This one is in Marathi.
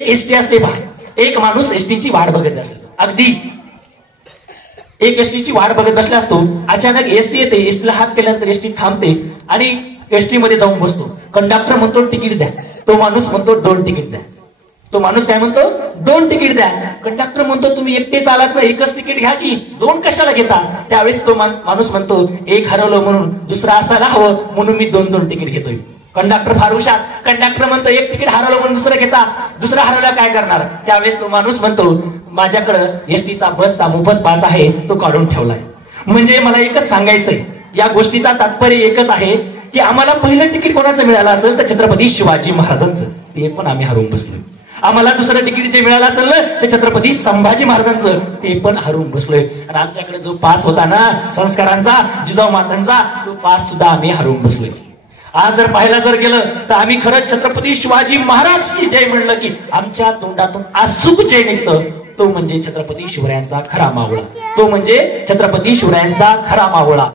एसटी असते भाग एक माणूस एसटीची वाट बघत असतो. अगदी एक एसटीची वाट बघत बसला असतो. अचानक एसटी येते. एसटीला हात केल्यानंतर एसटी थांबते आणि एसटी मध्ये जाऊन बसतो. कंडक्टर म्हणतो तिकीट द्या. तो माणूस म्हणतो 2 तिकीट द्या. तो माणूस काय म्हणतो 2 तिकीट द्या. कंडक्टर म्हणतो तुम्ही एकटेच आलात ना, एकच तिकीट घ्या की 2 कशाला घेता. त्यावेळेस तो माणूस म्हणतो एक हरवलं म्हणून दुसरा असायला हवं म्हणून मी 2 तिकीट घेतोय. कंडक्टर फार हुशार. कंडक्टर म्हणतो एक तिकीट हरवलं म्हणून दुसरं घेता, दुसरा हरवला काय करणार. त्यावेळेस तो माणूस म्हणतो माझ्याकडे एसटीचा बसचा मोफत पास आहे, तो काढून ठेवलाय. म्हणजे मला एकच सांगायचंय, या गोष्टीचा तात्पर्य एकच आहे की आम्हाला पहिलं तिकीट कोणाचं मिळालं असेल तर छत्रपती शिवाजी महाराजांचं, ते पण आम्ही हरवून बसलोय. आम्हाला दुसरं तिकीट जे मिळालं असेल ना ते छत्रपती संभाजी महाराजांचं, ते पण हरवून बसलोय. आणि आमच्याकडे जो पास होता ना संस्कारांचा, जिजाऊ मातांचा, तो पास सुद्धा आम्ही हरवून बसलोय. आज जर पाहायला जर गेलं तर आम्ही खरंच छत्रपती शिवाजी महाराज की जय म्हणलं की आमच्या तोंडातून अचूक जय निघतं. तो म्हणजे छत्रपती शिवरायांचा खरा मावळा. तो म्हणजे छत्रपती शिवरायांचा खरा मावळा.